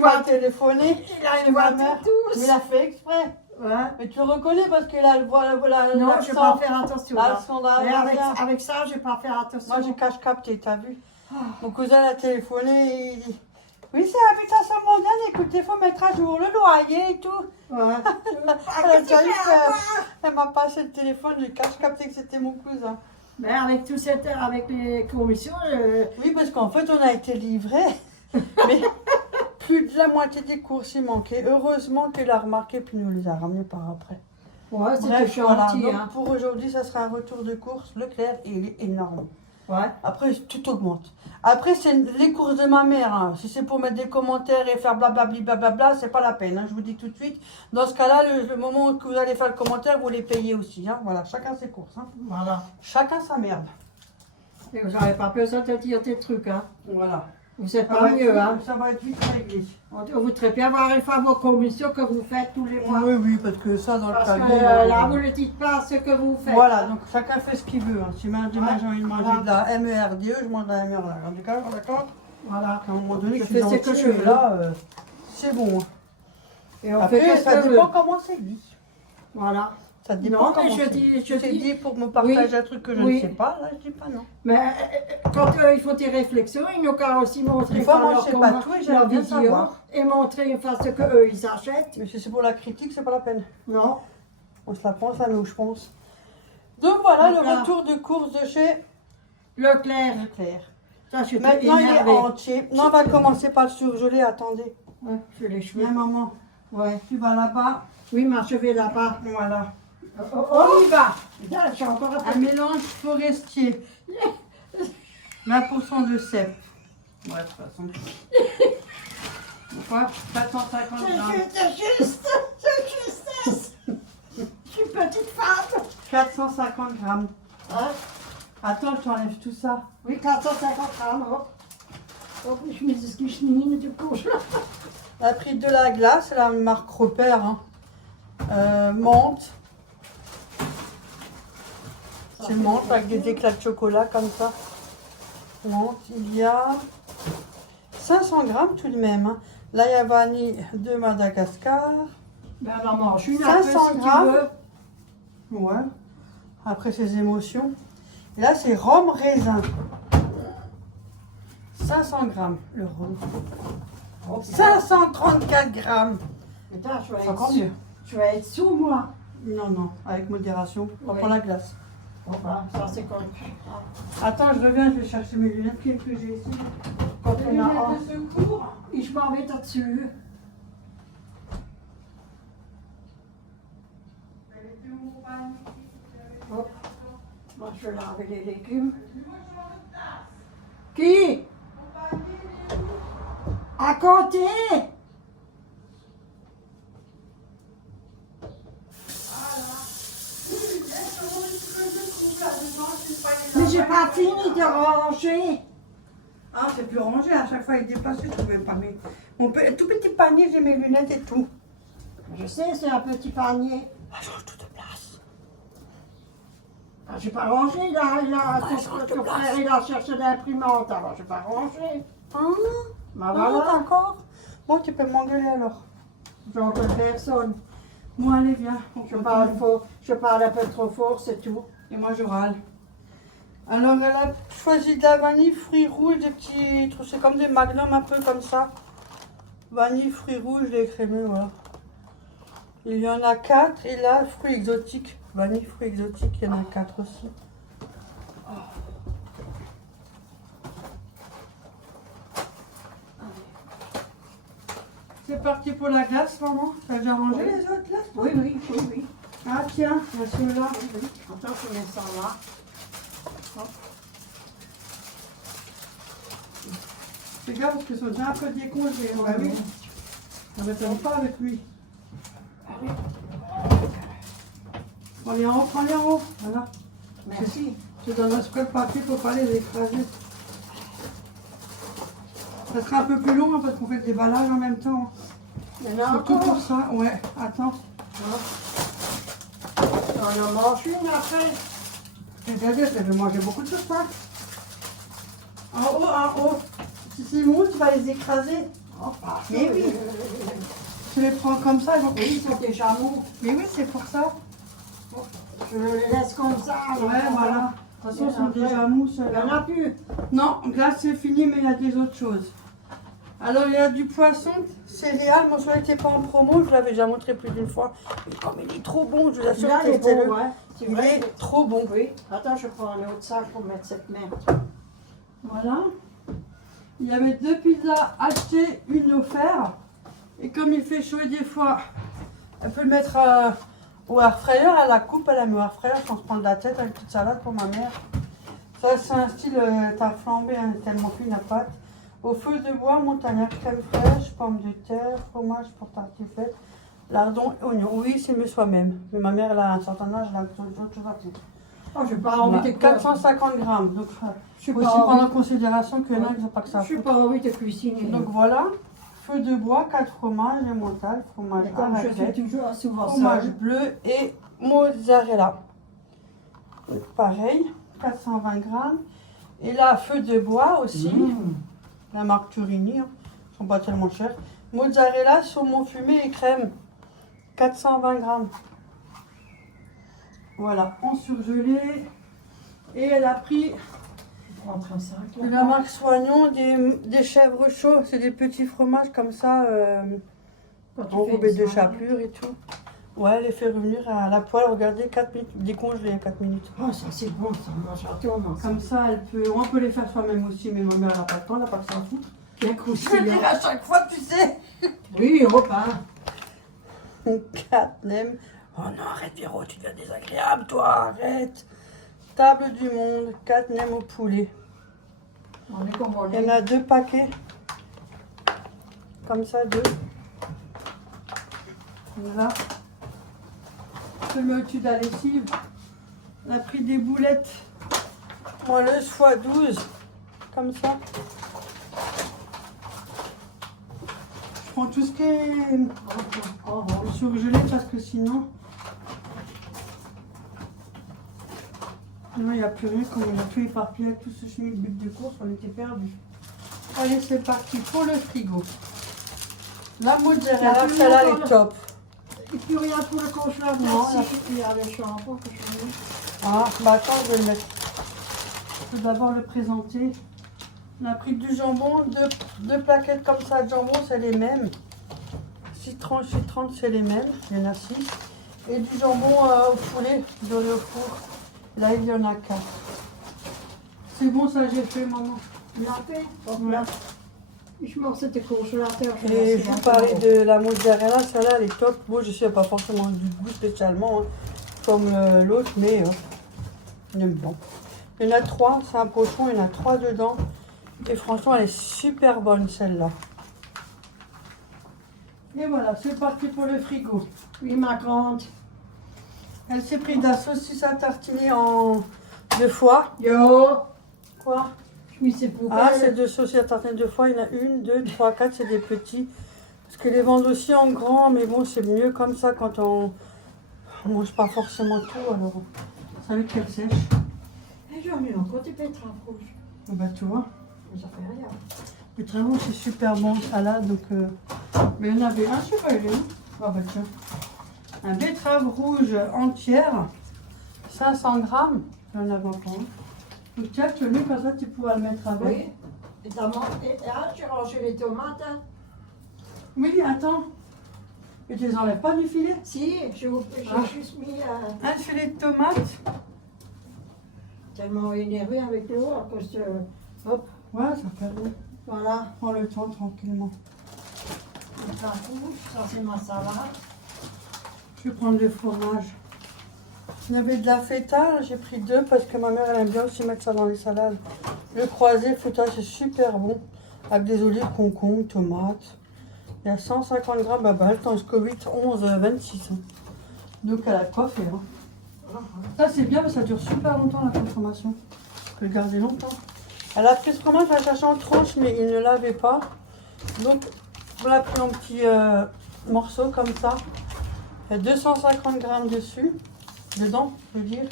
va téléphoner. Il Ma va mère. tous. Il a fait exprès. Ouais. Mais tu le reconnais parce que là, voilà, Non, je vais pas faire attention. Là. l'accent là. Mais avec ça, je vais pas faire attention. Moi, j'ai cache-capté, t'as vu? Mon cousin a téléphoné, il dit oui, c'est l'habitation mondiale, écoute, il faut mettre à jour le loyer et tout. Ouais. Elle a déjà eu peur. Elle m'a passé le téléphone, j'ai cache-capté que c'était mon cousin. Mais avec tout cette, avec les commissions, Oui, parce qu'en fait, on a été livrés, mais plus de la moitié des courses il manquait. Heureusement qu'il a remarqué, puis nous les a ramenés par après. ouais, c'était Bref, voilà. gentil. Donc, Hein. pour aujourd'hui, ça sera un retour de course. Leclerc, et il est énorme. Ouais. Après, tout augmente. Après, c'est les courses de ma mère. Hein. Si c'est pour mettre des commentaires et faire blablabli, blablabla, c'est pas la peine. Hein. Je vous dis tout de suite. Dans ce cas-là, le moment où vous allez faire le commentaire, vous les payez aussi. Hein. Voilà, chacun ses courses. Hein. Voilà. Chacun sa merde. Et vous n'avez pas besoin de dire tes trucs. Hein. Voilà. Vous êtes Ça pas va être mieux. vite, Hein. ça va être vite réglé. On voudrait bien voir une fois vos commissions que vous faites tous les mois. Oui, oui, parce que ça, dans le Parce que palier, là, vous ne dites pas ce que vous faites. voilà, donc chacun fait ce qu'il veut. Hein. Si demain j'ai envie de manger Voilà. de la MERDE, je mange de la MERDE. D'accord? Voilà. À un moment donné, Je je suis fais ce que gentille, je et veux. là, c'est bon. Hein. Et on Après, fait ce ça que dépend veut. comment c'est dit. Voilà. Ça dépend Non, mais comment je c'est dis- dit. je C'est dis- dit pour me partager oui, un truc que je oui. ne sais pas, là je dis pas non. Mais quand ils font des réflexions, ils nous ont aussi montré Des fois, par moi, je leur sais pas comment- tout et j'aime leur bien vidéo savoir. et montrer une fois ce qu'eux ils achètent. Mais si c'est pour la critique, c'est pas la peine. Non. On se la prend, ça nous, je pense. Donc voilà, Donc le là. retour de course de chez Leclerc. Leclerc. Ça, je suis Maintenant, il est énervée. entier. Non, on va commencer par le surgelé, attendez. Ouais, je les cheveux. Viens, maman. Ouais. Tu vas là-bas. Oui, ma cheveux là-bas. Voilà. On y va. Là, j'ai encore Un mélange forestier. 20% de cèpe. Ouais, de toute façon. Pourquoi 450 grammes. C'est justesse. Je suis petite femme. 450 grammes. Hein? Attends, je t'enlève tout ça. Oui, 450 grammes. Oh, je mets ce que je nie, du coup. On a pris de la glace, c'est la marque Repère. Hein. Menthe. C'est menthe avec des éclats de chocolat comme ça. Menthe, il y a 500 grammes tout de même. Hein. Là, il y a vanille de Madagascar. Ben, on en mange une un peu 500 si tu grammes. veux. Ouais. Après ses émotions. Et là, c'est rhum raisin. 500 grammes, le rhum. Oh, 534 grammes. putain, C'est encore mieux. Je vais être sous, moi. Non, non, avec modération. On Oui. prend la glace. Bon, bah, ça, c'est quand Attends, je reviens, je vais chercher mes lunettes que j'ai ici. Quand Les on a lunettes de secours. Et je m'en mets dessus. Hop. Moi, je vais laver les légumes. Qui? À côté. Mais j'ai pas fini de ranger. Ah, c'est plus rangé, à chaque fois il dépasse, je trouve même pas mes... tout petit panier, j'ai mes lunettes et tout. Je sais, c'est un petit panier. Ah, je range toute place. Ah, j'ai pas rangé, ton frère, il a cherché l'imprimante, alors j'ai pas rangé. Ah, Bah ah, voilà, d'accord. Bon, tu peux m'engueuler alors. j'engueule personne. Bon, allez, viens. on Je continue. parle fort, je parle un peu trop fort, c'est tout. Et moi, je râle. Alors, elle a choisi de la vanille, fruits rouges, des petits trucs, c'est comme des magnums un peu comme ça. Vanille, fruits rouges, les crémés, voilà. Il y en a 4, et là, fruits exotiques. Vanille, fruits exotiques, il y en a 4 aussi. C'est parti pour la glace, maman. T'as déjà rangé les autres glaces? Oui, oui, oui, oui. Ah tiens, il y a celui-là. Oui. Attends, je mets ça là. Fais gaffe parce qu'ils sont déjà un peu décongelés. Ah oui. Ça ne m'étonne pas avec lui. Prends-les en haut, prends-les en haut. Voilà. Merci. C'est dans un spray de papier pour pas les écraser. Ça sera un peu plus long hein, parce qu'on fait le déballage en même temps. Il y en a Surtout encore. pour ça. Ouais, attends. On en mange une après. C'est-à-dire que je vais manger beaucoup de choses, quoi. En haut, en haut. Si c'est mou, tu vas les écraser. Oh, parce que- Mais oui. Tu les prends comme ça, ils vont... Oui, c'est des jameaux. Mais oui, c'est pour ça. Je les laisse comme ça. là. Ouais, voilà. De toute façon, ils sont Après, déjà mous, Il n'y en ceux-là. a plus. Non, là, c'est fini, mais il y a des autres choses. Alors, il y a du poisson céréales. Moi, celui-là n'était pas en promo, je l'avais déjà montré plus d'une fois. Mais comme il est trop bon, je vous assure, Là, il est testez-le. beau, ouais. C'est Il vrai. est trop bon. Oui. Attends, je prends un autre sac pour mettre cette merde. Voilà. Il y avait 2 pizzas achetées, une offerte. Et comme il fait chaud des fois, elle peut le mettre au air fryer, elle la coupe, elle la met au air fryer sans se prendre la tête avec une petite salade pour ma mère. Ça, c'est un style, t'as flambé, hein, tellement fine la pâte. Au feu de bois, montagnard, crème fraîche, pommes de terre, fromage pour tartiflette, lardon, oignon. Oui, c'est mieux soi-même. Mais ma mère, elle a un certain âge, elle a autre chose à foutre. Oh, je n'ai pas envie de 450 grammes. Donc, Je suis faut aussi pas prendre en envie. considération qu'il y en a qui n'ont pas que ça à Je n'ai foutre. pas envie de cuisiner. Donc voilà, feu de bois, 4 fromages, emmental, fromage Mais à comme je raclette, suis toujours souvent fromage seule. bleu et mozzarella. Donc, pareil, 420 grammes. Et là, feu de bois aussi, Mmh. la marque Turini, hein, ils sont pas tellement chers. Mozzarella, saumon fumé et crème, 420 grammes. Voilà, en surgelé. Et elle a pris Entre un sac, de la marque Soignon des chèvres chauds. C'est des petits fromages comme ça, Quand tu enrobés fais de ça. chapelure et tout. Ouais, elle les fait revenir à la poêle, regardez, 4 minutes, décongelées à 4 minutes. Oh, ça c'est bon, ça mange à tout. Comme ça, on peut les faire soi-même aussi, mais ma mère, elle n'a pas le temps, elle n'a pas que ça à foutre. Bien Je le croustillant. dirai à chaque fois, tu sais. Oui, repas. 4 nems. Oh non, arrête, Véro, tu deviens désagréable, toi, arrête. Table du monde, 4 nems au poulet. On est comme on Il y en est. a 2 paquets. Comme ça, 2. Voilà. Je le mets au-dessus de la lessive. On a pris des boulettes moelleuses x 12. Comme ça. Je prends tout ce qui est Oh, surgelé parce que sinon. Non, il n'y a plus rien, comme on a tout éparpillé avec tout ce chemin de but de course, on était perdus. Allez, c'est parti pour le frigo. La mozzarella, celle-là, elle est top. Et puis rien pour le congélateur. Non, Si, là. il y a le shampoing que je mets. Ah, bah attends, je vais le mettre. Je peux d'abord le présenter. On a pris du jambon, deux plaquettes comme ça de jambon, c'est les mêmes. 6 tranches, c'est les mêmes. Il y en a 6. Et du jambon au poulet, dans le four. Là, il y en a 4. C'est bon, ça, j'ai fait, maman. Il a fait. Hop Ouais. là. Je m'en c'était congélateur. Et je vous parlais de la mozzarella, celle-là, elle est top. Moi, je sais pas forcément du goût spécialement, hein, comme l'autre, mais j'aime bien. Il y en a 3, c'est un pochon, il y en a 3 dedans. Et franchement, elle est super bonne, celle-là. Et voilà, c'est parti pour le frigo. Oui, ma grande. Elle s'est pris de la saucisse à tartiner en 2 fois. Yo. Quoi? Oui, c'est pour Ah, elle. c'est 2 saucisses à tartiner 2 fois. Il y en a 1, 2, 3, 4, c'est des petits. Parce que les vendent aussi en grand, mais bon, c'est mieux comme ça quand on mange pas forcément tout. Alors, ça veut qu'elle sèche. Et j'en ai encore des betteraves rouges. Bah, tu vois. Mais ça fait rien. Le travaux, c'est super bon, salade. Donc, mais il y en avait un, je sais pas, il est où? Ah, bah, tiens. Un betterave rouge entière, 500 grammes. Il y en avait encore un. Donc, tiens, tu le mets comme ça, tu pourras le mettre avec. Oui. Et t'as mangé. Ah, j'ai rangé les tomates. Hein. Oui, attends. Et tu les enlèves pas du filet? Si, j'ai Ah. juste mis Un filet de tomates. tellement énervé avec l'eau à cause de. Hop, Ouais, ça fait bien. voilà. Prends le temps tranquillement. Le pain rouge, ça c'est ma salade. Je vais prendre le fromage. Il y avait de la feta, j'ai pris 2 parce que ma mère elle aime bien aussi mettre ça dans les salades. Le croisé feta, c'est super bon. Avec des olives, concombres, tomates. Il y a 150 grammes, bah, le temps jusqu'au 8, 11, 26. hein. Donc elle a de quoi faire. hein. Ça c'est bien, mais ça dure super longtemps la consommation. On peut le garder longtemps. Elle a pris ce fromage, elle a cherché en tranche, mais il ne l'avait pas. Donc on l'a pris en petits morceaux comme ça. Il y a 250 grammes dedans, je veux dire.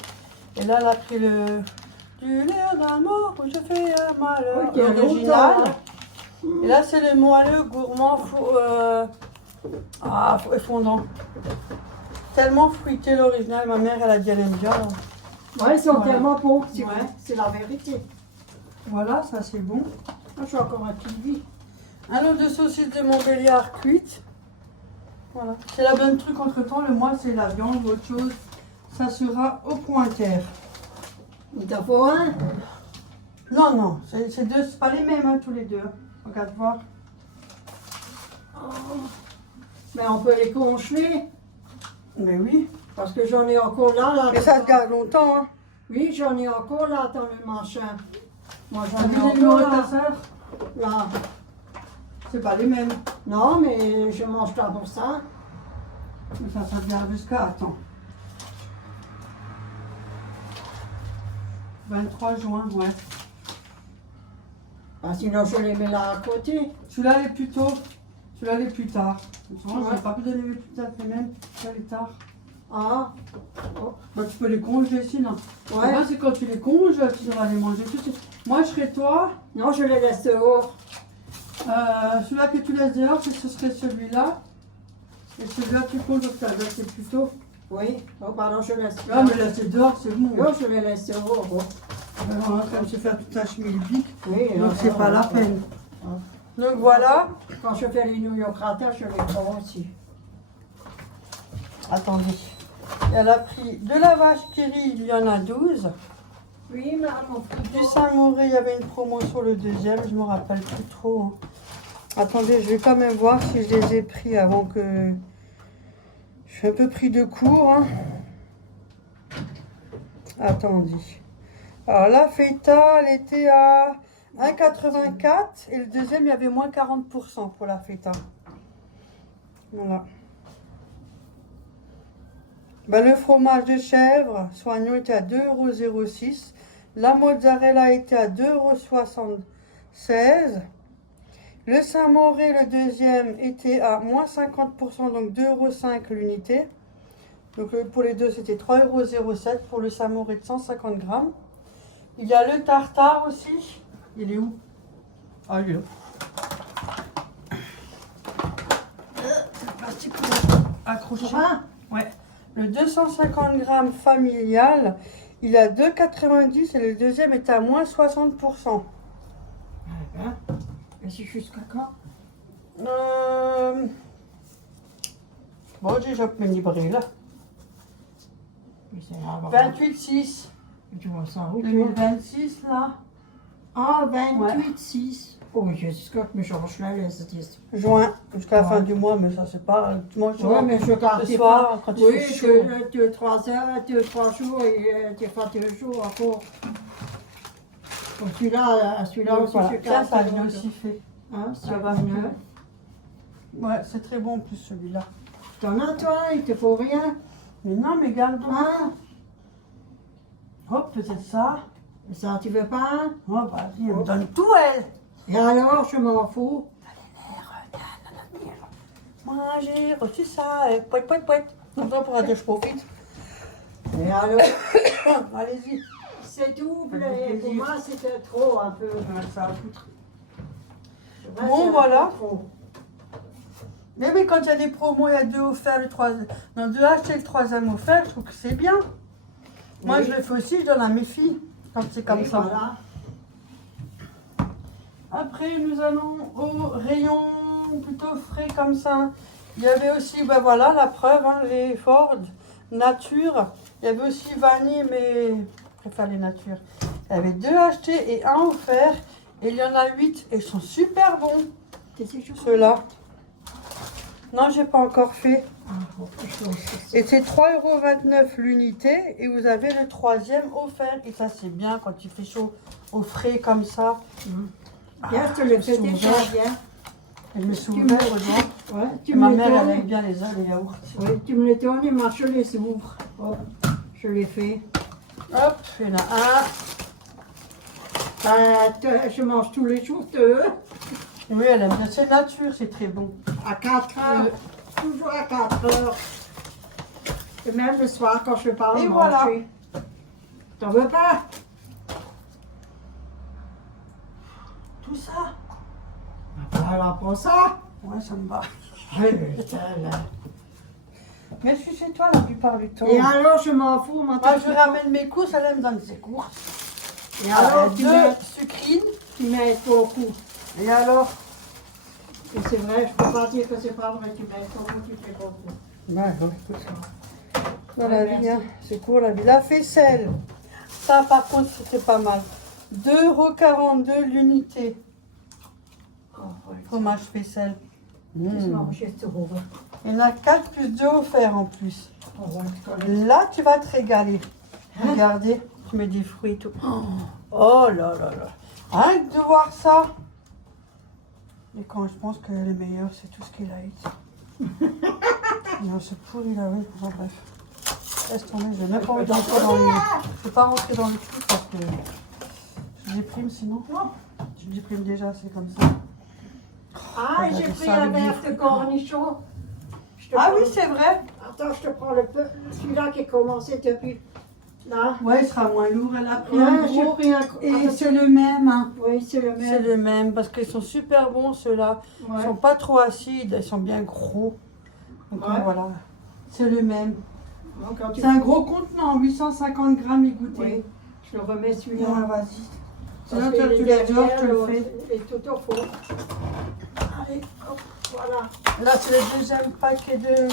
Et là, elle a pris du lait d'amour où je fais un malheur Ok, original. longtemps, hein. Et là, c'est le moelleux gourmand fondant. Tellement fruité l'original. Ma mère, elle a dit elle aime bien. Ouais, ils sont Voilà. tellement bons, c'est Ouais. vrai, c'est la vérité. Voilà, ça c'est bon. Moi, je suis encore un petit vie. Un autre de saucisse de Montbéliard cuite. Voilà. C'est la bonne truc entre temps. Le mois, c'est la viande ou autre chose. Ça sera au pointeur. Il t'en faut un? Non, non, c'est pas les mêmes hein, tous les deux. Regarde voir. Oh. Mais on peut les congeler. Mais oui. Parce que j'en ai encore là. Mais ça se garde longtemps. Hein. Oui, j'en ai encore là dans le machin. Moi, T'as j'en vu ai les numéros encore de ta là. sœur? Là. C'est pas les mêmes. Non, mais je mange pas pour ça. Mais ça se garde jusqu'à. Attends. 23 juin, ouais. Ah, sinon, je les mets là à côté. Celui-là, il est plus tôt. Celui-là, il est plus tard. Je Ouais. n'ai pas pu donner les plus tard les mêmes. Celui-là, il est tard. Ah, Bah, tu peux les congeler sinon. ouais. Moi, c'est quand tu les conges, tu devras les manger tout de suite. Moi, je serais toi. Non, je les laisse dehors. Celui-là que tu laisses dehors, ce serait celui-là. Et celui-là, tu conges au stade. Là, c'est plutôt. Oui. Oh, pardon, je laisse. Là, mais laisser dehors, c'est bon. Non, je les laisse dehors. Oh. On est en train de se faire tout un schmilblick. Oui, Donc, c'est pas la peine. Ah. Donc, voilà. Quand je fais les nouilles au gratin, je les prends aussi. Attendez. Elle a pris de la vache qui rit, il y en a 12. Oui, mais à mon frigo. Du Saint-Mauré, il y avait une promo sur le deuxième, je me rappelle plus trop. Hein. Attendez, je vais quand même voir si je les ai pris avant que... Je suis un peu pris de court. Hein. Attendez. Alors la feta, elle était à 1,84 et le deuxième, il y avait moins 40% pour la feta. Voilà. Ben, le fromage de chèvre soignon était à 2,06 €. La mozzarella était à 2,76 €. Le Saint-Mauré, le deuxième, était à moins 50%, donc 2,05 € l'unité. Donc pour les deux, c'était 3,07 € pour le Saint-Mauré de 150 grammes. Il y a le tartare aussi. Il est où? Ah, il est là. Plastique accroché. Ah, Ouais. Le 250 grammes familial, il a 2,90 et le deuxième est à moins 60%. hein? Et c'est jusqu'à quand? Bon, j'ai déjà mes livrés là. Mais c'est là, 28,6. tu vois ça où? 2026 là. Ah, 28,6. Oh, jusqu'à que mes Georges là, les disent. Juin, jusqu'à la fin Ouais. du mois, mais ça c'est pas. Tu manges Ouais, mais je garde ce soir quand il oui, fait chaud. que 2-3 heures, 2-3 jours, et tu fais 2 jours encore. Donc celui-là Donc, aussi, voilà. je Ça, garde. ça je l'ai aussi fait. Hein, Ça va mieux. Ouais, c'est très bon en plus celui-là. T'en as toi, il te faut rien. Mais non, mais garde donc. Hein? Hop, peut-être ça. Ça, tu veux pas? Oh, vas-y, elle me donne tout elle. Et alors, je m'en fous. Moi j'ai reçu ça, poète, poète, poète. Donc là, pour que je profite. Et alors, Allez-y. c'est double, Ça fait et pour plaisir. moi, c'était trop un peu. Ouais, ça va foutre. C'est vrai, Bon, c'est un voilà. peu trop. Mais oui, quand il y a des promos, il y a 2 offerts, le troisième. Non, 2 achetés, le troisième offert, je trouve que c'est bien. Moi, Oui. je le fais aussi, je donne à mes filles, quand c'est comme Et ça. voilà. Après, nous allons au rayon plutôt frais comme ça. Il y avait aussi, ben voilà, la preuve, hein, les Ford Nature. Il y avait aussi vanille, mais je préfère les Nature. Il y avait 2 achetés et 1 offert. Et il y en a 8 et ils sont super bons, Qu'est-ce que je fais? ceux-là. Non, j'ai pas encore fait. Ah, autre chose que ça. Et c'est 3,29 € l'unité et vous avez le troisième offert. Et ça, c'est bien quand il fait chaud au frais comme ça. Bien, je te le fais sous déjà verre. bien. Elle me s'ouvre Tu me- dedans. Ouais, tu Ma me mère, les elle donnes. aime bien les yaourts. Oui, tu me les donnes et moi je les ouvre. Hop, je les fais. Hop, il y en a un. Je mange tous les jours deux. Oui, elle aime bien. C'est nature, c'est très bon. À 4 heures. Toujours à 4 heures. Et même le soir quand je pars Et manger. voilà. T'en veux pas? Tout ça. alors prends ça. Ouais, ça me va. Putain, là. Mais je suis chez toi la plupart du temps. Et alors, je m'en fous, moi. Moi, je ramène mes courses, elle me donne ses courses. Et alors, Deux sucrines. tu m'aides beaucoup. Et alors? Et c'est vrai, je peux pas dire que c'est pas vrai, tu m'aides beaucoup, tu fais beaucoup. Ouais, écoute. Dans la vie, hein, c'est court la vie. La faisselle. Ça, par contre, c'était pas mal. 2,42 € l'unité. Oh, ouais. Fromage faisselle. Laisse-moi manger ce rouge. Il y en a 4 plus 2 offerts en plus. Oh, ouais, Là, tu vas te régaler. Regardez, tu mets des fruits et tout. Oh là là là. Rien que de voir ça. Et quand je pense que le meilleur, c'est tout ce qu'il a ici. Non, c'est pourri là, oui. Enfin, bref. Laisse tomber, je vais même pas rentrer dans le... Je vais pas rentrer dans le truc parce que je déprime sinon. Je déprime déjà, c'est comme ça. Ah, Regardez j'ai pris ça, un le verre livre. de cornichon. Je te Ah prends- oui, c'est vrai. Attends, je te prends le peu, celui-là qui a commencé depuis là. Ouais, il sera moins lourd. Elle a pris Ouais, un j'ai gros. pris un. Et Attends, c'est le même. Hein. oui, c'est le C'est même. le même parce qu'ils sont super bons ceux-là. Ils Ouais. sont pas trop acides, ils sont bien gros. Donc Ouais. voilà, c'est le même. Donc, quand tu... C'est un gros contenant, 850 grammes égoutté. Oui, je le remets celui-là. Ouais, vas-y. Parce Sinon, qu'il toi, est tu l'as derrière, déjà, je te le l'autre, fais. il est tout au fond. Allez, hop, voilà. Là, c'est le deuxième paquet de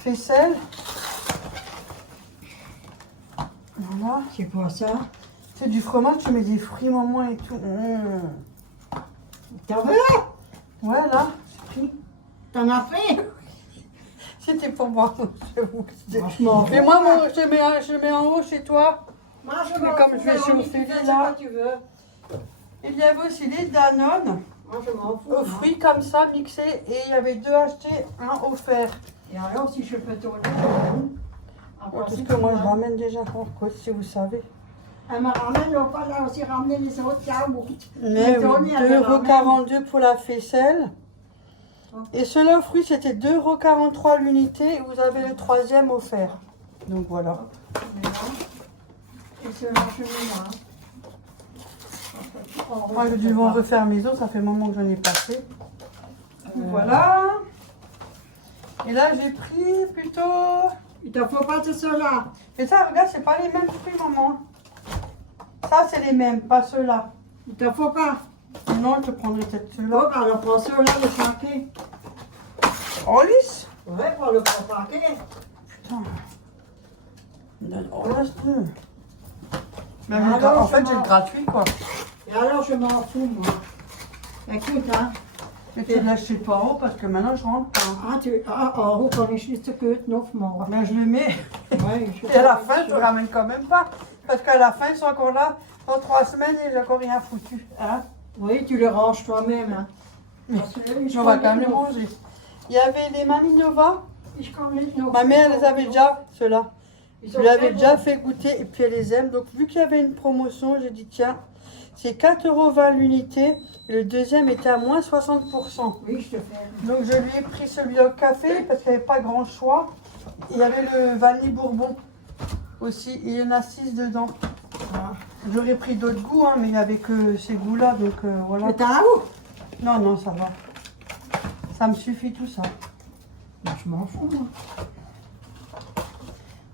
faisselle. Voilà. C'est quoi ça? C'est du fromage, tu mets des fruits, maman, et tout. T'en veux? Ouais, là, c'est pris. T'en as pris? C'était pour moi, j'avoue. Franchement. Mais moi, je mets en haut chez toi. Moi, je Mais m'en comme fous, je vais Véronique, chauffer tu fais là. ce que tu veux. Il y avait aussi les Danone Moi, je m'en fous. aux moi. fruits comme ça mixés et il y avait 2 achetés, 1 offert. Et alors, si je peux tourner, Parce que moi je ramène déjà en côte si vous savez. Elle me ramène, on va là aussi ramener les autres yaourts. Mais Mais Tony, elle me 2,42 € pour la faisselle. Et ceux-là aux fruits c'était 2,43 € l'unité et vous avez le troisième offert. Donc voilà. Et ceux-là, je mets là. Moi je dû en refaire maison, ça fait un moment que j'en ai passé. Voilà. Et là j'ai pris plutôt... Il te faut pas de ceux-là. Et ça regarde, c'est pas les mêmes fruits maman. Ça c'est les mêmes, pas ceux-là. Il te faut pas. Sinon je te prendrai peut-être Bon, ceux-là. ben, alors prends ceux-là, le paquet. En lice. Ouais, prends le gros paquet. Putain. Oh là c'est deux. Alors, En je fait j'ai m'en- le gratuit quoi. Et alors, je m'en fous, moi. Écoute, hein. Et tu l'as chez toi en haut parce que maintenant je rentre pas. En haut, quand ich nicht so gut aufmachen. Mais je le mets. Ouais, je Et à la fin je le ramène quand même pas. Parce qu'à la fin ils sont encore là. Dans 3 semaines et j'ai encore rien foutu. Hein? Oui, tu les ranges toi-même. Hein. Mais Parce que on va quand même les manger. Il y avait les Maminova. Ich kann nicht noch. Ma mère les avait déjà, ceux-là. Ils Je sont lui avais très déjà bons. fait goûter et puis elle les aime. Donc vu qu'il y avait une promotion, j'ai dit tiens, c'est 4,20 € l'unité. Et le deuxième était à moins 60%. Oui, je te fais. Donc je lui ai pris celui au café parce qu'il n'y avait pas grand choix. Il y avait le vanille bourbon aussi. Et il y en a 6 dedans. Ah. J'aurais pris d'autres goûts, hein, mais il n'y avait que ces goûts-là. Donc voilà. Mais t'as où? Non, non, ça va. Ça me suffit tout ça. De Je m'en fous, moi.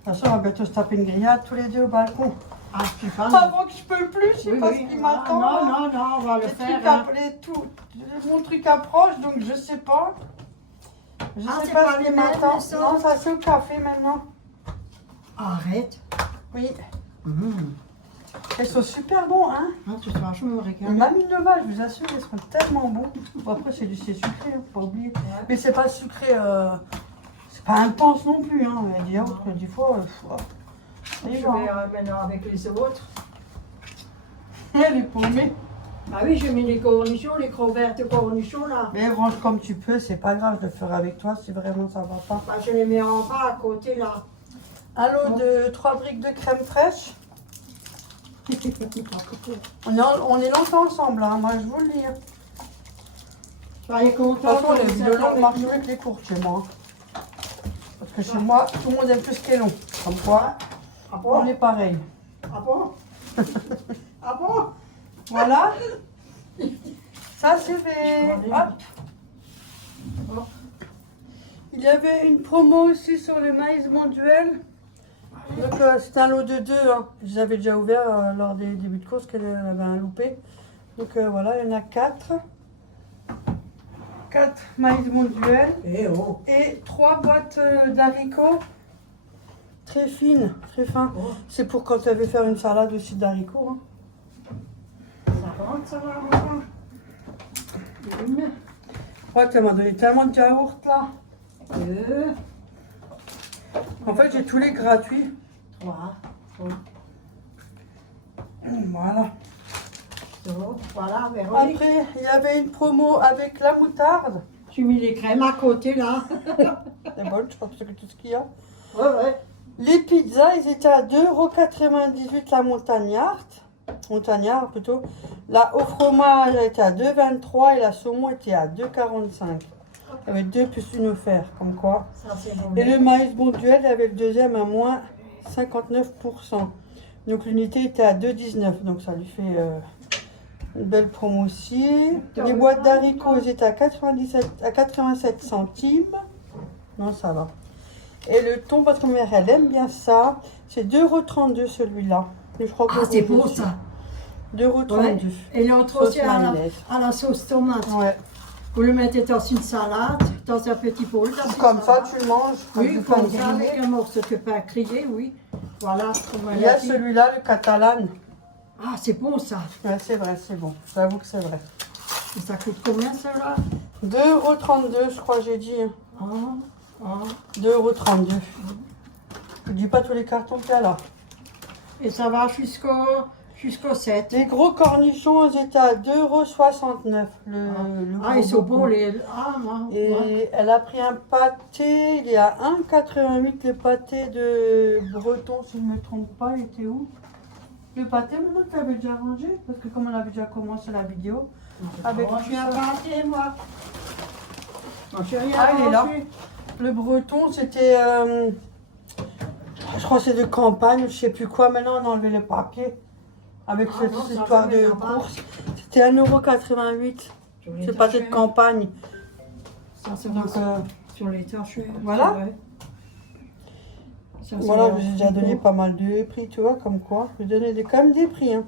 toute façon, on va bientôt se taper une grillade tous les deux au balcon. Ah, je sais pas. Avant que je peux plus, je sais Oui, pas oui. ce qui m'attend. Ah, là. non, on va le Les faire. trucs Hein. mon truc approche, donc je sais pas. Je Ah, sais c'est pas pas ce les qui mêmes, m'attend. ça Non, ça c'est au café maintenant. Arrête. Oui. Mmh. Ils sont super bons, hein. Ah, tu sais, je me Les régale. Maminova, je vous assure, ils sont tellement bons. Bon, après, c'est sucré, hein, faut pas oublier. Mais c'est pas sucré, c'est pas intense non plus, hein. Il y a des yaourts que des fois, Je ça vais y va, hein. maintenant avec les autres. Elle est paumée. Ah oui, j'ai mis les cornichons, les crevettes de cornichons là. Mais range comme tu peux, c'est pas grave, je le ferai avec toi si vraiment ça va pas. Bah, je les mets en bas à côté là. Un lot de 3 briques de crème fraîche. On est longtemps ensemble, hein. Moi je vous le dis. Hein. Soyez De toute contents. façon, le long marche mieux que les courtes chez moi. Hein. Parce que chez moi, tout le monde aime plus ce qui est long. Comme quoi, Ah on bon? est pareil. Ah bon? Ah bon? Voilà. Ça c'est fait. Hop. Il y avait une promo aussi sur le maïs mondial. Donc c'était un lot de 2. Hein. Je les avais déjà ouverts lors des débuts de course qu'elle avait un loupé. Donc voilà, il y en a 4. 4 maïs mondial. Et 3 boîtes d'haricots. Très fines, très fins. Oh. C'est pour quand tu veux faire une salade aussi d'haricots. Hein. Ça rentre, ça va, maman. Une. Ouais, tu m'as donné tellement de yaourt là. 2. En fait, j'ai tous les gratuits. 3. Voilà. Voilà, Véronique. Après, il y avait une promo avec la moutarde. J'ai mis les crèmes à côté, là. C'est bon, je pense que c'est tout ce qu'il y a. Ouais. Les pizzas, ils étaient à 2,98 € la montagnard plutôt. La au fromage elle était à 2,23 et la saumon était à 2,45. Il y avait 2 plus une offerte, comme quoi. Ça, c'est bon. Et le maïs bonduel, il y avait le deuxième à moins 59%. Donc l'unité était à 2,19. Donc ça lui fait une belle promo aussi. Les boîtes d'haricots, ils étaient à 87 centimes. Non, ça va. Et le thon, votre mère, elle aime bien ça. C'est 2,32 € celui-là. Et je crois que c'est beau, ça. 2,32 €. Ouais. Et l'autre aussi Sauce mayonnaise. à la sauce tomate. Ouais. Vous le mettez dans une salade, dans un petit bol. Comme ça, tu le manges. Oui, du pain comme ça, grillé. avec un morceau de pain grillé, oui. Voilà, comme Il elle y a a dit. celui-là, le catalan. Ah, c'est bon, ça. Ouais, c'est vrai, c'est bon. J'avoue que c'est vrai. Et ça coûte combien, ça, là 2,32 €, je crois, j'ai dit. Ah, ah. 2,32 €. Je dis pas tous les cartons qu'il y a là. Et ça va jusqu'au 7. Les gros cornichons, ils étaient à 2,69 € le Ah, ils gros sont bocaux. bons, les... Ah, moi. Et Ouais. elle a pris un pâté, il est à 1,88 € le pâté de breton, si je ne me trompe pas, il était où? Le pâté, maintenant tu l'avais déjà rangé, parce que comme on avait déjà commencé la vidéo, avec Moi, je suis un pâté, moi. Moi, je suis rien Ah, il est là. mangé. le breton, c'était, je crois que c'est de campagne, je sais plus quoi, maintenant on a enlevé le papier, avec Ah cette non, ça, histoire je de connais pas. course, c'était 1,88 Sur €, les c'est pâté de tachets. campagne. Ça, c'est Donc, sur les tachets. voilà. c'est vrai. Ça, c'est Voilà, leur j'ai déjà donné frigo. pas mal de prix, tu vois, comme quoi. J'ai donné quand même des prix, hein.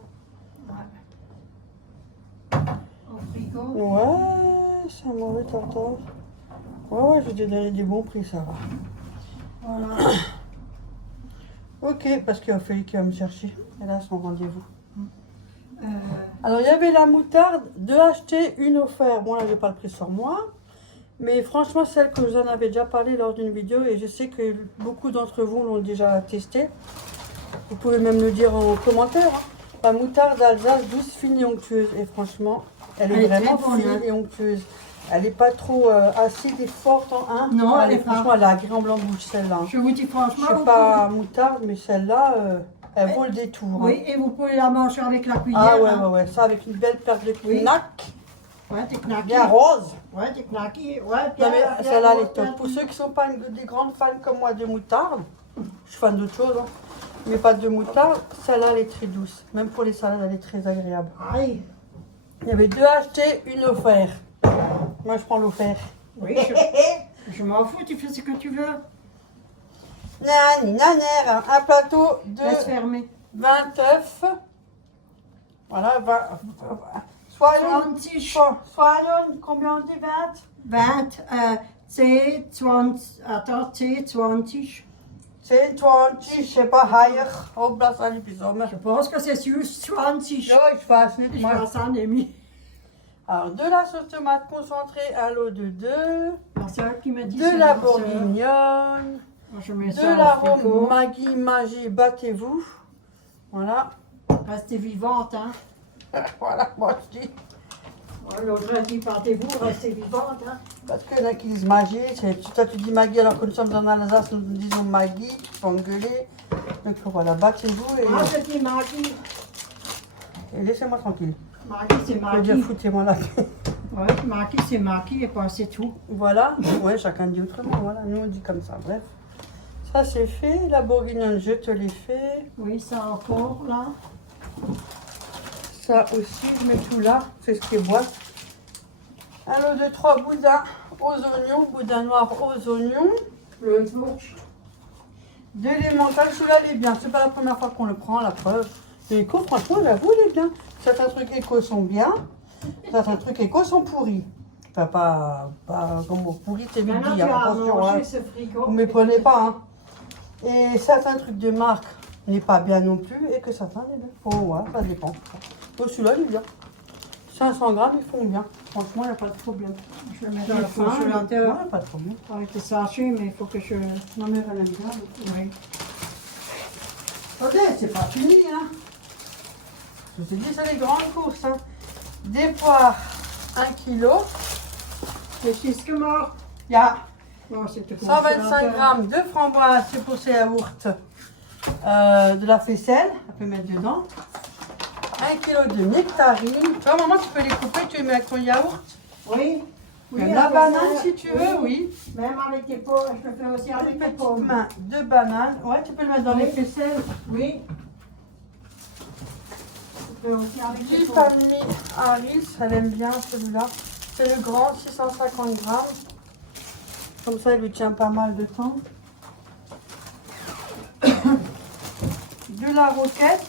Au frigo. Ouais, c'est un mauvais tartare. Ouais, j'ai donné des bons prix, ça va. Voilà. Ok, parce qu'il y a Ophélie qui va me chercher. Elle a son rendez-vous. Euh, Alors, il y avait la moutarde, 2 achetés, une offerte. Bon, là, je n'ai pas le prix sur moi. Mais franchement, celle que je vous en avais déjà parlé lors d'une vidéo, et je sais que beaucoup d'entre vous l'ont déjà testé. Vous pouvez même le dire en commentaire. Hein. La moutarde d'Alsace, douce, fine et onctueuse. Et franchement, elle est vraiment très bonne, fine hein. et onctueuse. Elle n'est pas trop acide et forte en un. Non, elle est pas. Franchement, elle est agréable en bouche, celle-là. je vous dis franchement. Je ne vous suis pas moutarde, mais celle-là, elle vaut le détour. pouvez- hein. Oui, et vous pouvez la manger avec la cuillère. Ah ouais, hein. ouais, ouais. Ça, avec une belle paire de Oui. knack, Ouais, des knackis. bien rose. Ouais, des knackis. Ouais, Non, bien. mais bien celle-là, elle rose, est top. bien Pour tout. ceux qui ne sont pas des grandes fans comme moi de moutarde, je suis fan d'autre chose, hein, mais pas de moutarde, celle-là, elle est très douce. Même pour les salades, elle est très agréable. Aïe. Il y avait 2 achetés, une offerte. Moi, je prends l'offert. Oui, je m'en fous, tu fais ce que tu veux. Nani, nanère, un plateau de Laisse fermer. 20 œufs. Voilà, 20. Soit allons, 20, soit allons, combien on dit 20? 20, 10, 20, attends, 10, 20. 10, 20, je sais pas, higher. Oh, das alle bijzonder. Je pense que c'est juste 20. Ja, ich weiß nicht. Je Moi. vois ça, Némi. Alors, de la sauce tomate concentrée, un lot de 2. Ma soeur qui me dit De c'est la ma sœur. bourguignonne. Moi, je mets De ça au l'arôme frigo. Maggi, Maggi, battez-vous. Voilà. Restez vivante, hein. Voilà, moi je dis. Ouais, l'autre a dit, partez-vous, restez vivante, hein. Parce qu'il y en a qui disent Maggi. Toi, tu dis Maggi alors que nous sommes en Alsace, nous disons Maggi. Tu peux engueuler. Donc voilà, battez-vous Moi, je dis Maggi. et laissez-moi tranquille. Maggi, c'est Je veux dire, Maggi. foutez-moi là. Ouais, Maggi, c'est Maggi, et puis c'est tout. Voilà. Ouais, chacun dit autrement. Voilà, nous on dit comme ça. Bref. Ça c'est fait. La bourguignonne, je te l'ai fait. Oui, ça encore, là. Ça aussi, je mets tout là. C'est ce qui est boîte. Un lot de 3 boudins aux oignons, boudin noir aux oignons. Le fourche. De l'emmental, celui-là il est bien. C'est pas la première fois qu'on le prend, la preuve. L'éco, franchement, j'avoue, il est bien. Certains trucs éco sont bien, certains trucs éco sont pourris. Enfin, pas comme pourri, c'est Maintenant, midi, tu as attention, hein. mangé ce frigo. Vous ne méprenez pas, hein. Et certains trucs de marque n'est pas bien non plus, et que certains n'est bien. Oh, ouais, ça dépend. Donc celui-là, il est bien. 500 grammes, ils font bien. Franchement, il n'y a pas de problème. Je le mets dans Il le faut, ouais, congélateur pas de problème. avec le sachet, mais il faut que je... Non, mais elle aime bien. Oui. Attendez, c'est pas fini, hein. Je vous ai dit, c'est les grandes courses, hein. Des poires, 1 kg. Les fisques morts. Il y a Bon, c'est tout 125 grammes de framboises, c'est pour ces yaourts. De la faisselle, on peut mettre dedans. 1 kg de nectarines. Tu vois, maman, tu peux les couper, tu les mets avec ton yaourt. Oui. Oui, Même la avec banane, ça, si tu veux, oui. Même avec tes pommes, je le fais aussi Une avec tes petite pommes. main de banane. Ouais, tu peux le mettre dans Oui. les faisselles. Oui. Je le fais aussi avec tes Du pommes. Family Harris, elle aime bien celui-là. C'est le grand, 650 grammes. Comme ça, il lui tient pas mal de temps. De la roquette.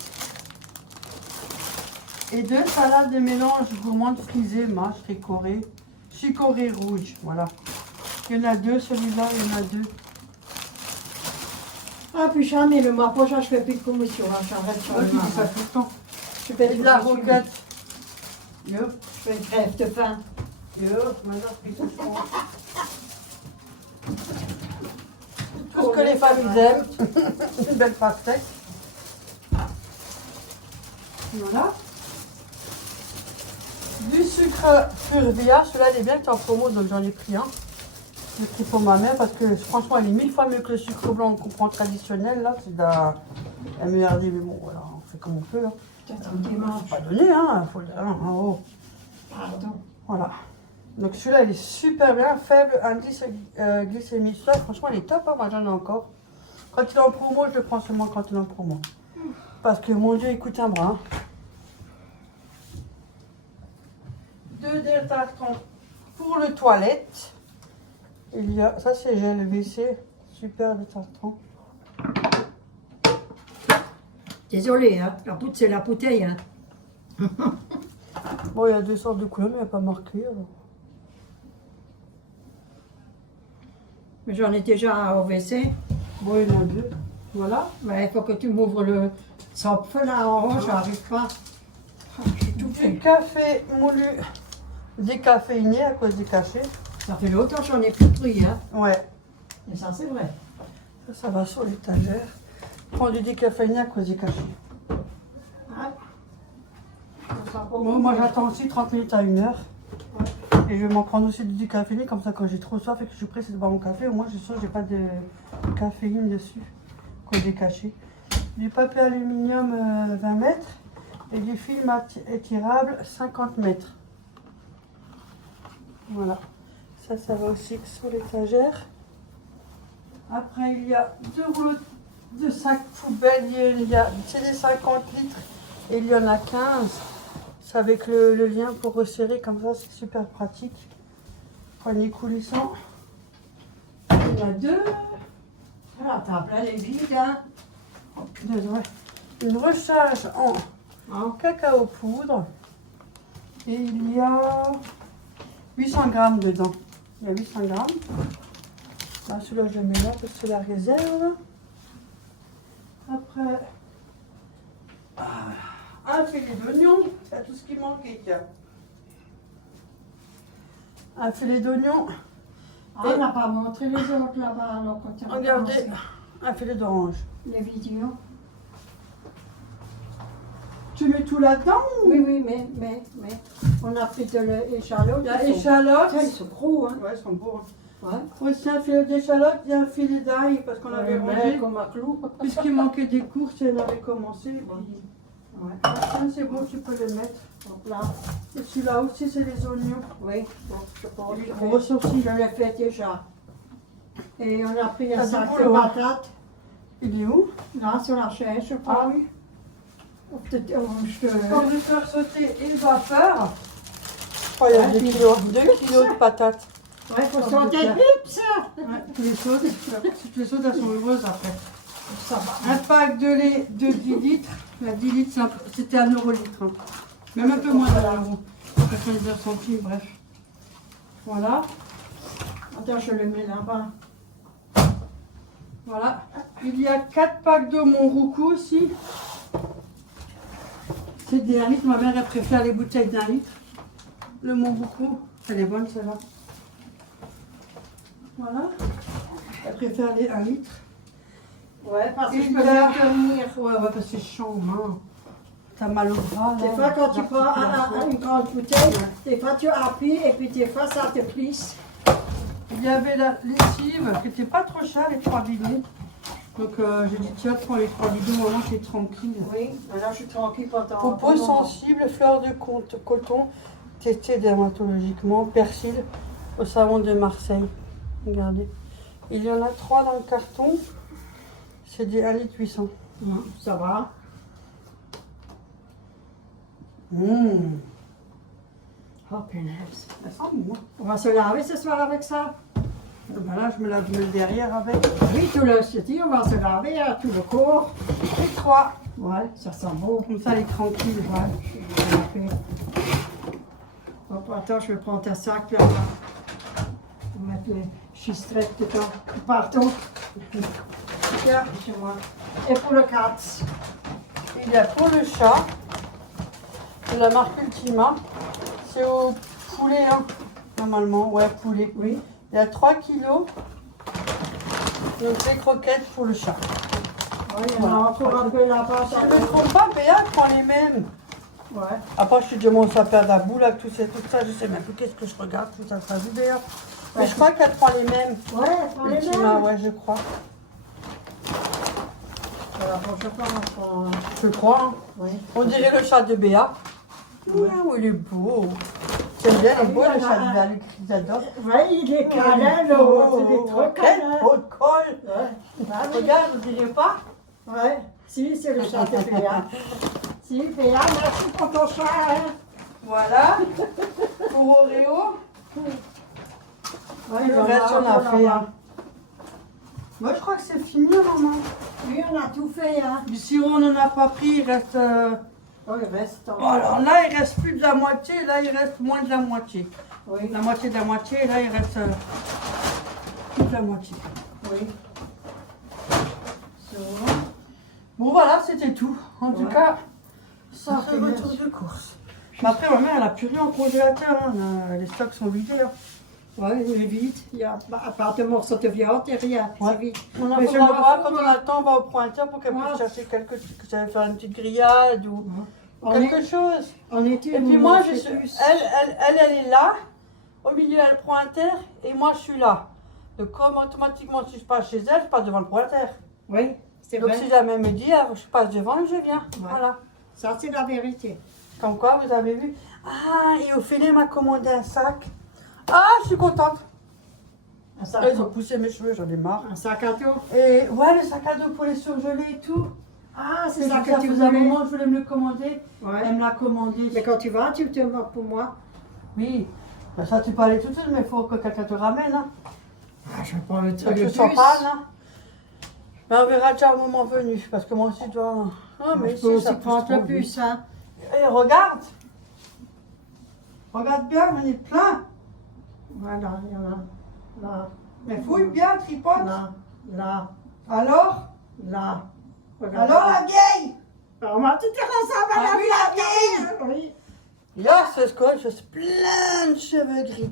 Et 2 salades de mélange gourmande frisée, mâche, chicorée rouge. Voilà. Il y en a 2, celui-là, il y en a 2. Ah, puis jamais, le mois prochain, je fais plus de commission. Hein, j'arrête sur Ouais, le tu fais mois. ça tout le temps. Je fais Et de la roquette. Yo, Je fais une crève de faim. yo, maintenant, je fais tout. Tout ce que les femmes ils aiment. Une belle pastèque. Voilà. Du sucre Purvia. Celui-là, il est bien, il est en promo, donc j'en ai pris un. J'ai pris pour ma mère parce que franchement, il est 1000 fois mieux que le sucre blanc qu'on prend traditionnel. Là, c'est la meilleure idée. Mais bon, voilà, on fait comme on peut. Hein. Peut-être un dimanche. Pas donné, hein. Faut le dire. Hein, oh. Pardon. Voilà. Donc celui-là, il est super bien. Faible indice glycémique. Celui-là, franchement, il est top. Hein. Moi, j'en ai encore. Quand il est en promo, je le prends seulement quand il est en promo. Parce que mon Dieu, il coûte un bras. 2 tartons pour le toilette. Il y a, ça c'est gel WC, super de tartron. Désolé, hein. C'est la bouteille. Hein. Bon, il y a 2 sortes de couleurs, mais il n'y a pas marqué. Alors. Mais j'en ai déjà au WC. Bon, il y en a 2. Voilà. Mais il faut que tu m'ouvres le feu là en haut, j'arrive pas. Ah, j'ai tout Du fait. café moulu décaféiné à cause des cachets. Ça fait longtemps que j'en ai plus pris, hein. Ouais, Mais ça, c'est vrai. ça va sur l'étagère. Prends du décaféiné à cause des cachets. Hein. Bon, moi j'attends aussi 30 minutes à 1 heure. Et je vais m'en prendre aussi du décaféiné, comme ça quand j'ai trop soif et que je suis pressée de boire mon café, au moins je suis sûre que j'ai pas de caféine dessus, à cause des cachets. Du papier aluminium 20 mètres et du film étirable 50 mètres. Voilà, ça va aussi sur l'étagère. Après il y a 2 rouleaux de sacs poubelles, c'est des 50 litres et il y en a 15. C'est avec le lien pour resserrer, comme ça c'est super pratique. Panier coulissant. Il y en a 2. Voilà, ta table, elle est vide, hein. Ouais. Une recharge en cacao poudre. Et il y a 800 grammes dedans. Il y a 800 grammes. Là, celui-là, je le mets là parce que c'est la réserve. Après, un filet d'oignon. C'est tout ce qui manquait. Tiens. Un filet d'oignon. Ah, on n'a pas montré les autres là-bas, alors quand tu as Regardez, commencé. un filet d'orange. Les vidéos. Tu mets tout là-dedans ou... Oui, mais. On a pris de l'échalote. Il y a échalote. Tiens, ils sont gros, hein. Ouais, ils sont beaux. Ouais. Aussi un filet d'échalote et un filet d'ail parce qu'on avait rangé. comme un clou. Puisqu'il manquait des courses et on avait commencé. Ouais. Tiens, c'est bon, tu peux le mettre. Donc là, Et celui-là aussi, c'est les oignons. oui. Bon, je pense Les que gros sourcils. je l'ai fait déjà. Et on a pris un Ça sac du de boulot. patates. Il est où? Là, sur la chaise, je crois. Ah oui. Peut-être, je te... Pour le faire sauter et vapeur. crois, il y a 2 kilos. 2 kilos de patates. Ouais, faut Comme sauter de vite, ça. Ouais, tous les choses, elles sont heureuses après. Ça va. Un pack de lait de 10 litres. La 10 litres, c'était 1 euro litre. Hein. Même un peu moins d'1 euro. 99 centimes, bref. Voilà. Attends, je le mets là-bas. Voilà. Il y a 4 packs de Monroucou aussi. C'est des 1 litre. Ma mère, elle préfère les bouteilles d'1 litre. Le Monroucou, elle est bonne celle-là. Voilà. Elle préfère les 1 litre. Ouais, parce que Et je peux là- bien tenir. Ouais, parce que c'est chaud, hein. T'as mal au bras. Des là. fois, quand tu prends L'articulation. une grande bouteille, des fois tu appuies et puis des fois ça te plisse. Il y avait la lessive qui n'était pas trop chère, les 3 bidons. Donc j'ai dit tiens, prends les 3 bidons, maintenant c'est tranquille. Oui, maintenant je suis tranquille pendant. Pour peau sensible, fleurs de coton, testé dermatologiquement, persil au savon de Marseille. Regardez. Il y en a 3 dans le carton. C'est des 1 litre 800. Ça va. Oh, punaise. Ça sent bon. On va se laver ce soir avec ça. Ben là, je me lave le derrière avec. Oui, tout le city, on va se laver, hein, tout le corps. Les 3. Ouais, ça sent bon. Comme ça, elle est tranquille. Ouais, je suis bien fait. Hop, attends, je vais prendre ta sac là. On va mettre les chistrettes dedans. Partout. Tiens, Chez moi. Et pour le cat. il y a pour le chat, de la marque Ultima. C'est au poulet, hein, normalement. Ouais, poulet. Oui. Il y a 3 kilos. Donc des croquettes pour le chat. Ouais, il y en a encore un peu là-bas. Si je ne me trompe pas, Béa prend les mêmes. Ouais. Après, je te demande ça perd la boule avec tout ça. Je sais même plus qu'est-ce que je regarde. Tout ça, ça vu Béa. Mais je crois qu'elle prend les mêmes. Ouais, pour les Ultima, mêmes. ouais, je crois. Voilà, bon, je prends. Je crois. Hein. Oui. On dirait le chat de Béa. Waouh, il est beau. C'est bien, il est beau le chat de Béa. Ils adorent. Ouais, il est câlin, l'autre. Il est trop câlin. Quelle peau de colle. Ouais. Ah, oui. Regarde, vous ne direz pas. Ouais. Si, c'est le chat de Péa. Si, Péa, merci pour ton chat. Hein. Voilà. Pour Oreo. Ouais, Le reste, on a fait. Hein. Moi, je crois que c'est fini, maman. Oui, on a tout fait. Hein. Du sirop, on n'en a pas pris. Il reste. Oh, il reste. Bon, alors là, il reste plus de la moitié. Là, il reste moins de la moitié. Oui, La moitié de la moitié. Et là, il reste plus de la moitié. oui. Bon, voilà, c'était tout. En tout Ouais. cas, Ça c'est fait le retour bien. de course. Mais après, ma mère, elle n'a plus rien en congélateur. Hein. Les stocks sont vidés. Hein. Ouais, il est vide. Il y a à part de morceaux de viande et rien. Ouais. C'est vide. On en Mais je fera m'en voir fous, quand on moi. a le temps, on va au pointeur pour qu'elle Moi, puisse chercher quelque chose, que j'allais faire une petite grillade ou quelque chose. On est Et puis moi, je suis, elle est là, au milieu, elle prend un terre, et moi, je suis là. Donc, comme automatiquement, si je passe chez elle, je passe devant le pointeur. Oui, c'est Donc, vrai. si jamais elle me dit, ah, je passe devant, je viens. Voilà. Ça, c'est la vérité. Comme quoi, vous avez vu. Ah, et Ophélie m'a commandé un sac. Ah, je suis contente. Un sac, Ils ont poussé mes cheveux, j'en ai marre. un sac à dos. Et ouais, le sac à dos pour les surgelés et tout. Ah, c'est C'est ça ça que tu faisait un voulais. moment que je voulais me le commander. Ouais. Elle me l'a commandé. Mais quand tu vas, tu te demandes pour moi. Oui. Ben, ça, tu peux aller tout de suite, mais il faut que quelqu'un te ramène. Hein. Ah, je prends le Que truc. tu sois pas là. Mais on verra déjà au moment venu. Parce que moi aussi, je dois. Ah, mais Je si, peux ça aussi pousse prendre trop le vite. bus, hein. Et regarde. Regarde bien, on est plein. Voilà, il y en a. Là, Mais fouille bien, tripote. là, là, Alors là. Regarde. Alors la vieille. Alors, moi, tu te ressembles à Ah oui, la vieille. Oui. Là, c'est ce que j'ai plein de cheveux gris.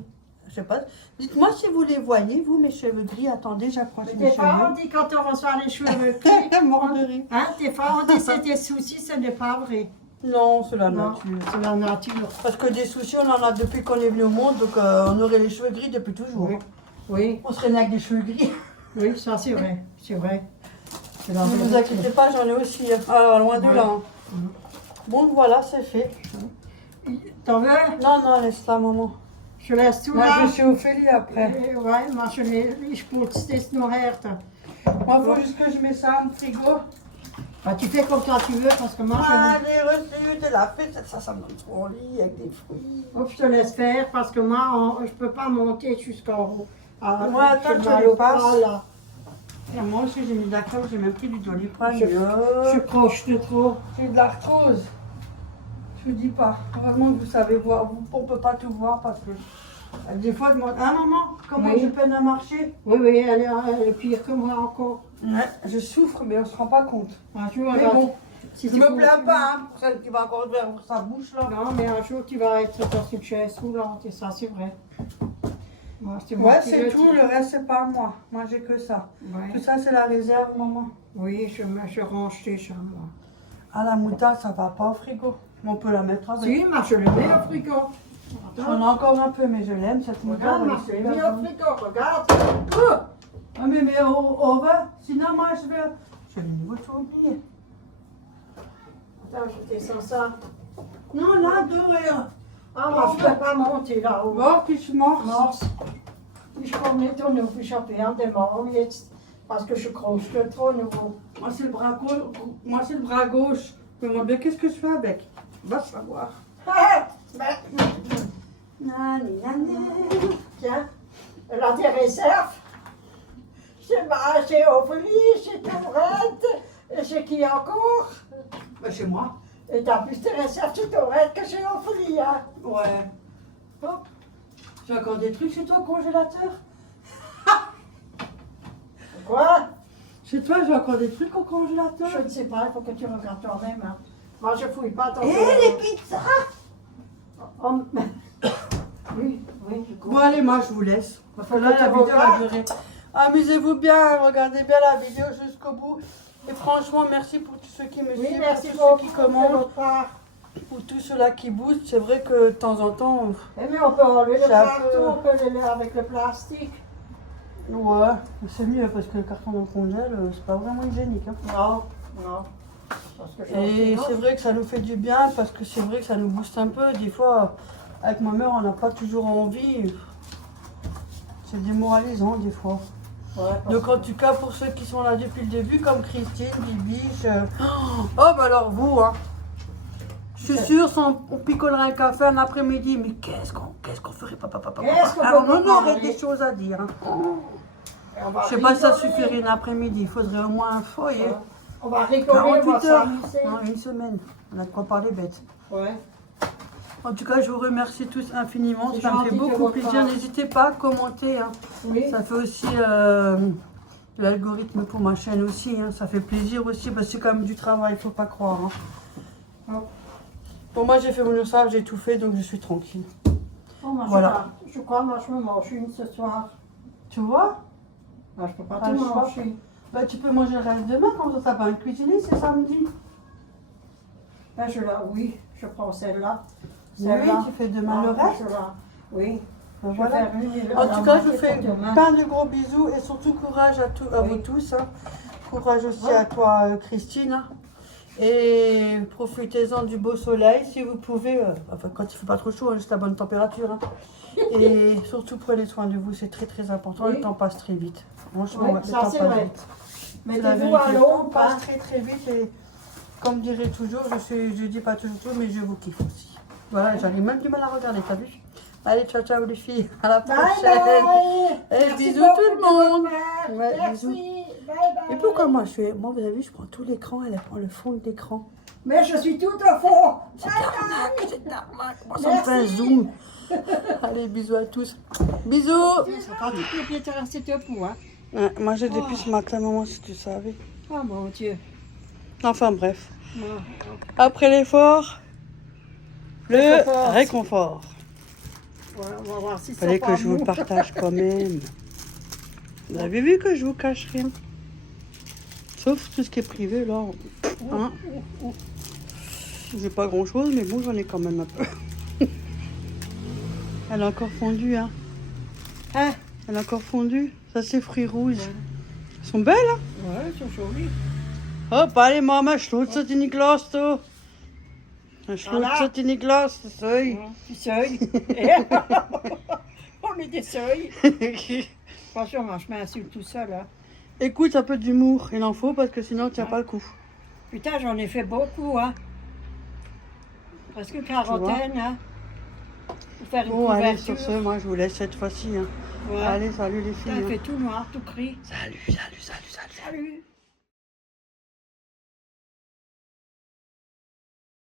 Je sais pas. Dites-moi si vous les voyez, vous, mes cheveux gris. Attendez, j'approche mes Des fois, on cheveux. dit quand on reçoit les cheveux gris, Mort de rire. hein, des fois, on dit c'est des soucis, ce n'est pas vrai. Non, c'est la Non, nature. c'est la nature. Parce que des soucis, on en a depuis qu'on est venu au monde, donc on aurait les cheveux gris depuis toujours. Oui, oui, On serait né avec des cheveux gris. oui, ça c'est vrai, c'est vrai. C'est la Ne vous vérité. inquiétez pas, j'en ai aussi. Hein. Alors, loin de Ouais. là. Hein. Bon, voilà, c'est fait. T'en veux? Non, non, laisse ça, maman. Je laisse tout Moi, là. je suis Ophélie après. Ouais, maar je moet steeds nog herten. Moi, il faut juste que je mets ça en frigo. Bah, tu fais comme toi tu veux parce que moi Ah, les reçus de la fête, ça me donne trop envie avec des fruits. je te laisse faire parce que moi je peux pas monter jusqu'en haut. Ah, Moi, attends, j'ai je mal les au passe. bras, là. Et moi aussi, j'ai mis de la crème, j'ai même pris du Doliprane. Je croche de trop. J'ai de l'arthrose. Je vous dis pas. Heureusement que vous savez voir. On peut pas tout voir parce que des fois, je demande ah maman, comment Oui. je peine à marcher. Oui, elle est pire que moi encore. Ouais, je souffre, mais on se rend pas compte. Un jour, Mais elle va- bon, si je tu me peux- plains pas hein, pour celle qui va encore vers sa bouche là. Non, mais un jour, tu vas être dans une chaise roulante, et ça, c'est vrai. Moi, c'est moi Ouais, qui c'est le tout. dis. Le reste, c'est pas moi. Moi, j'ai que ça. Ouais. Tout ça, c'est la réserve, maman. Oui, je range déjà, moi. Ah, la moutarde, ça va pas au frigo. On peut la mettre avec. Si, moi, je le mets au frigo. J'en ai encore un peu, mais je l'aime cette moutarde. Regarde, moi, je elle est l'ai mis super au bonne. frigo, regarde. Oh ah, mais on va. Sinon, moi, je vais. Je l'ai nouveau tout oublié. Attends, je descends ça. Non, là, deux rien. Ah, moi, je ne peux pas monter là-haut. Bon, puis je morse. Morse. Ich komme nicht und ich habe während dem Morgen jetzt, parce que je croche le trop nouveau. Moi, c'est le bras gauche. Moi, c'est le bras gauche. Je me demande bien qu'est-ce que je fais avec. Va savoir. Nani, nani. Tiens, là, tes réserves. J'ai Ophélie, j'ai Tourette, et j'ai qui encore? Bah, chez moi. Et t'as plus tes réserves chez Tourette que chez Ophélie, hein? Ouais. Hop. Tu as encore des trucs chez toi au congélateur? Quoi? Chez toi, j'ai encore des trucs au congélateur? Je ne sais pas, il faut que tu regardes toi-même. Hein. Moi, je fouille pas ton Eh, les pizzas! Oh, oui, oui, je Bon, allez, moi, je vous laisse. Parce que là, Faut la que tu vidéo va regardes. durer. Amusez-vous bien, regardez bien la vidéo jusqu'au bout. Et franchement, merci pour tous ceux qui me Oui, suivent, merci pour tous beaucoup ceux qui de commandent, votre part. pour tous ceux-là qui boostent. C'est vrai que de temps en temps, Mais on peut enlever le C'est un carton, peu- on peut les laisser avec le plastique. ouais, c'est mieux parce que le carton dans le congèle, c'est pas vraiment hygiénique. Hein. Non, non. Parce que Et sinon- c'est vrai que ça nous fait du bien parce que c'est vrai que ça nous booste un peu. Des fois, avec ma mère, on n'a pas toujours envie. C'est démoralisant des fois. Ouais, parce Donc que- en tout cas, pour ceux qui sont là depuis le début, comme Christine, Bibiche, oh bah alors vous, hein. Je suis sûre, on picolera un café un après-midi, mais qu'est-ce qu'on ferait, papa, Qu'est-ce qu'on Alors, peut on aurait parler des choses à dire. Hein. on va Je sais pas si ça rigoler. suffirait un après-midi, il faudrait au moins un foyer. On va rigoler, on va 48 heures, s'amuser. non, une semaine, on a de quoi parler bête. Ouais. En tout cas, je vous remercie tous infiniment, C'est ça me fait gentil de beaucoup votre plaisir. part. N'hésitez pas à commenter, hein. Oui. Ça fait aussi l'algorithme pour ma chaîne aussi, hein. Ça fait plaisir aussi parce que c'est quand même du travail, il faut pas croire. Hein. Oh. Bon, moi j'ai fait mon ursa, j'ai tout fait donc je suis tranquille. Oh, moi, Voilà. je crois, moi, je me mange une ce soir. Tu vois? Ah, je peux pas Ah, tout je vois. manger. Bah, tu peux manger le reste demain, comme ça, t'as pas à cuisiner, c'est samedi. Ben, oui, je prends celle-là. Oui, Celle-là. tu fais demain le Ah, reste. celle-là. Oui. Ben, Je voilà. vais faire une et En la tout cas, je vous moitié fais pour demain. plein de gros bisous et surtout courage à, à Oui. vous tous. Hein. Courage aussi Ouais. à toi, Christine. Hein. Et profitez-en du beau soleil si vous pouvez. Enfin, quand il ne fait pas trop chaud, hein, juste à bonne température. Hein. Et surtout, prenez soin de vous, c'est très très important. Oui. Le temps passe très vite. Franchement, Oui, ouais, le ça, temps c'est passe vrai. vite. C'est la Mettez-vous vérité. à Le l'eau temps ou passe pas? très très vite et comme dirait toujours, je dis pas toujours tout, mais je vous kiffe aussi. Voilà, j'avais même du mal à regarder, t'as vu? Allez, ciao ciao les filles, à la Bye prochaine. bye. Et Merci bisous beaucoup tout le de votre monde. part. Ouais, Merci. bisous. Bye bye. Et pourquoi moi je fais, moi vous avez vu, je prends tout l'écran, elle prend le fond de l'écran. Mais je suis tout au fond. C'est arnaque, moi ça me fait un Merci. zoom. Allez, bisous à tous. Bisous. Quand tu peux te rester debout, hein. Ouais, moi j'ai depuis ce matin, maman, si tu savais. Oh mon Dieu. Enfin bref. Non. Après l'effort, le Réconfort. réconfort. Voilà, on va voir si ça Fallait que part je vous le mou. partage quand même. Vous avez vu que je vous cache rien. Sauf tout ce qui est privé là. Hein. J'ai pas grand chose, mais bon, j'en ai quand même un peu. Elle a encore fondu, hein. Hein? Elle a encore fondu. Ça, c'est fruits rouges. Elles sont belles, hein. Ouais, c'est joli. Hop, allez, maman, schlutze in die Glas, du. Schlutze in die Glas, das soll. Du seuil. On est des seuils. Franchement, je m'insulte tout seul. Hein. Écoute, un peu d'humour, il en faut parce que sinon, tu tiens pas le coup. Putain, j'en ai fait beaucoup, hein. Presque quarantaine, hein. Pour faire une Bon, allez, couverture. sur ce, moi, je vous laisse cette fois-ci. Hein. Ouais. Allez, salut les filles. Putain, hein. fait tout noir, tout gris. Salut, salut, salut, salut. Salut.